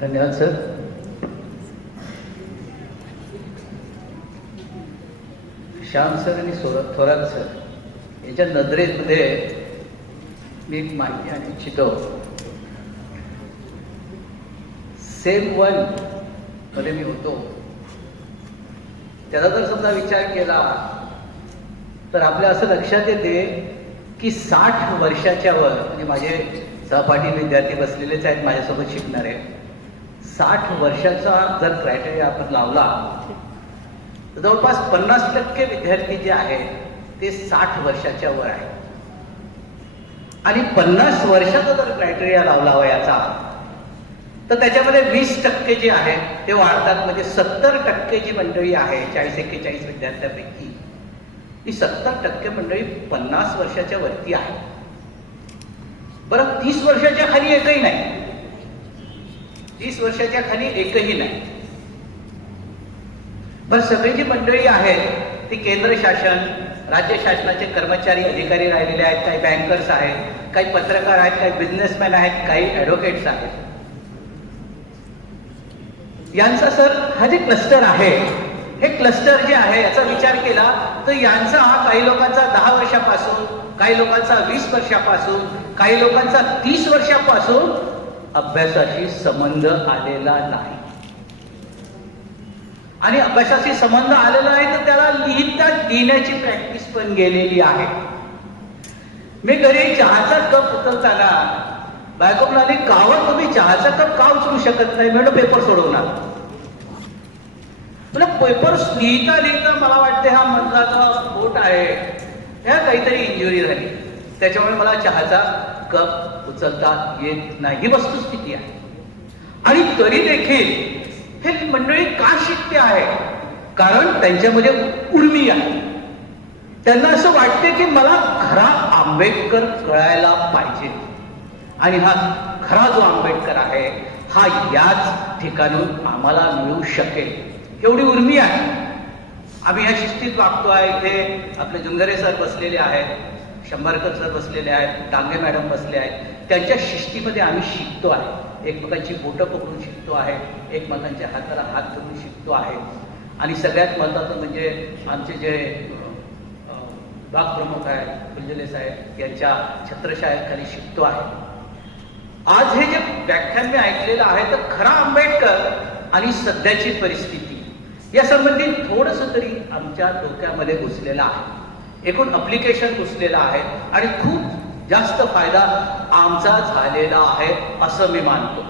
धन्यवाद sir. Shyam sir आणि Thorat sir यांच्या नजरेमध्ये मी एक माहिती आणू इच्छितो. सेम वन मध्ये मी होतो. त्याचा जर समजा विचार केला तर आपल्या असं लक्षात येते की 60 वर्षाच्या वर, म्हणजे माझे सहपाठी विद्यार्थी बसलेलेच आहेत माझ्यासोबत शिकणारे, 60 वर्षाचा जर क्रायटेरिया आपण लावला तर जवळपास 50% विद्यार्थी जे आहेत ते 60 वर्षाच्या वर आहेत. आणि 50 वर्षाचा जर क्रायटेरिया लावला वयाचा तर त्याच्यामध्ये 20% जे आहेत ते वाढतात. म्हणजे 70% जी मंडळी आहे 40-41 विद्यार्थ्यांपैकी ती 70% मंडळी 50 वर्षाच्या वरती आहे. बरं, 30 वर्षाच्या खाली एकही नाही. 30 वर्षाच्या खाली एकही नाही. बरं, सगळी जी मंडळी आहेत ती केंद्र शासन, राज्य शासनाचे कर्मचारी अधिकारी राहिलेले आहेत, काही बँकर्स आहेत, काही पत्रकार आहेत, काही बिझनेसमॅन आहेत, काही ॲडव्होकेट्स आहेत. यांचा सर हा जे क्लस्टर आहे, हे क्लस्टर जे आहे याचा विचार केला तर यांचा हा काही लोकांचा 10 वर्षापासून, काही लोकांचा 20 वर्षापासून, काही लोकांचा 30 वर्षापासून अभ्यासाशी संबंध आलेला नाही. आणि अभ्यासाशी संबंध आलेला आहे तर त्याला लिहिण्याची प्रॅक्टिस पण गेलेली आहे. मी घरी चहाचा कप उचलताना बायको म्हणाली, कावं तुम्ही चहाचा कप का उचलू शकत नाही? म्हणून पेपर सोडवणार. पेपर लिहिता मला वाटते हा मधला बोट आहे ह्या काहीतरी इंजुरी झाली, त्याच्यामुळे मला चहाचा कप उचलता येत नाही. ही वस्तुस्थिती आहे. आणि तरी देखील हे मंडळी का शिकते आहे? कारण त्यांच्यामध्ये उर्मी आहे. त्यांना असं वाटते की मला खरा आंबेडकर कळायला पाहिजे. आणि हा खरा जो आंबेडकर आहे हा याच ठिकाणून आम्हाला मिळू शकेल एवढी उर्मी आहे. आम्ही ह्या शिस्तीत वागतो आहे. इथे आपले जुंगरे सर बसलेले आहेत, शंभरकर सर बसलेले आहेत, डांगे मॅडम बसले आहेत. त्यांच्या शिस्तीमध्ये आम्ही शिकतो आहे. एकमेकांची बोटं पकडून शिकतो आहे, एकमेकांच्या हाताला हात धरून शिकतो आहे. आणि सगळ्यात महत्त्वाचं म्हणजे आमचे जे विभाग प्रमुख आहेत फुलझेले साहेब यांच्या छत्रछायाखाली शिकतो आहे. आज हे जे व्याख्यान मी ऐकलेलं आहे तर खरा आंबेडकर आणि सध्याची परिस्थिती या संबंधित थोडंसं तरी आमच्या डोक्यामध्ये घुसलेलं आहे. एकूण अप्लिकेशन घुसलेलं आहे आणि खूप जास्त फायदा आमचा झालेला आहे असं मी मानतो.